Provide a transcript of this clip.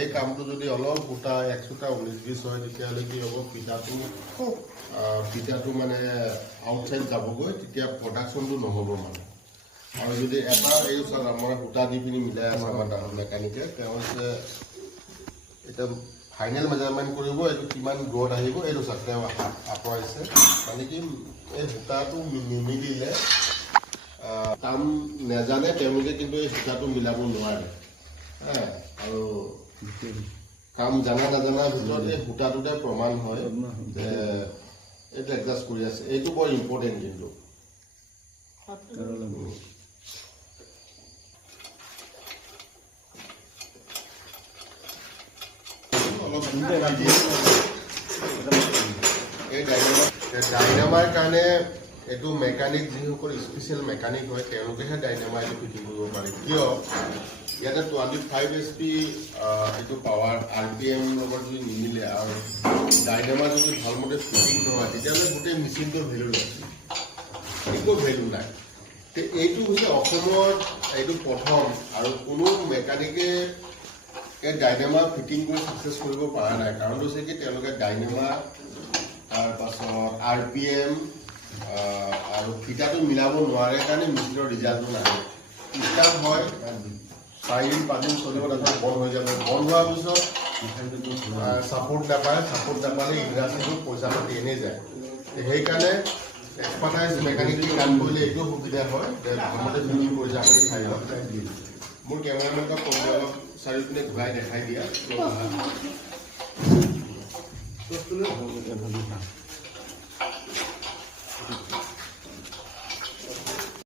এই কামটো যদি অলপ ফুটা 119 হয় তেতিয়াহ'লে কি হ'ব, পিঠাটো মানে আউটসাইড যাবগৈ, তেতিয়া প্ৰডাকশ্যনটো নহ'ব মানে। আৰু যদি এটা এই আমাৰ সূতা দি পিনি মিলাই আছে আমাৰ ডাঙৰ মেকানিকে, তেওঁ হৈছে এতিয়া ফাইনেল মেজাৰমেণ্ট কৰিব, এইটো কিমান গ্ৰ'থ আহিব এইটো চাওক তেওঁ আঁতৰাইছে। মানে কি এই সূতাটো নিমিলিলে কাম নেজানে তেওঁলোকে, কিন্তু এই সূতাটো মিলাব নোৱাৰে। আৰু কাম জানা নাজানাৰ ভিতৰত এই সূতাটোতে প্ৰমাণ হয় যে এইটো এডজাষ্ট কৰি আছে। এইটো বৰ ইম্পৰ্টেণ্ট কিন্তু। এই ডাইনামাৰ কাৰণে এইটো মেকানিক, যিসকল স্পেচিয়েল মেকানিক হয় তেওঁলোকেহে ডাইনামা এইটো ফিটিং কৰিব পাৰে। কিয় ইয়াতে 25 HP এইটো পাৱাৰ RPM লগত যদি নিমিলে আৰু ডাইনামা যদি ভালমতে ফিটিং নহয়, তেতিয়াহ'লে গোটেই মেচিনটোৰ ভেলু নাই, একো ভেলু নাই। এইটো হৈছে অসমত এইটো প্ৰথম, আৰু কোনো মেকানিকে এই ডাইনামা ফিটিং কৰি ছাকচেছ কৰিব পৰা নাই। কাৰণটো হৈছে কি তেওঁলোকে ডাইনামা, তাৰপাছত RPM আৰু ফিটাটো মিলাব নোৱাৰে কাৰণে মেচিনৰ ৰিজাল্টটো নাহে। ষ্টাৰ্ট হয় 4 দিন 5 দিন চলিব, তাৰপিছত বন্ধ হৈ যাব। বন্ধ হোৱাৰ পিছত ছাপোৰ্ট নাপালে ইণ্ডাষ্ট্ৰীটো পইচা পাতি এনেই যায়। সেইকাৰণে এক্সপাৰ্টাইজ মেকানিক কাম কৰিলে এইটো সুবিধা হয় যে ভালমতে ফিটিং কৰি যাব চাই লওক। মোৰ কেমেৰামেনক কম অলপ চাৰিওপিনে ঘূৰাই দেখাই দিয়া।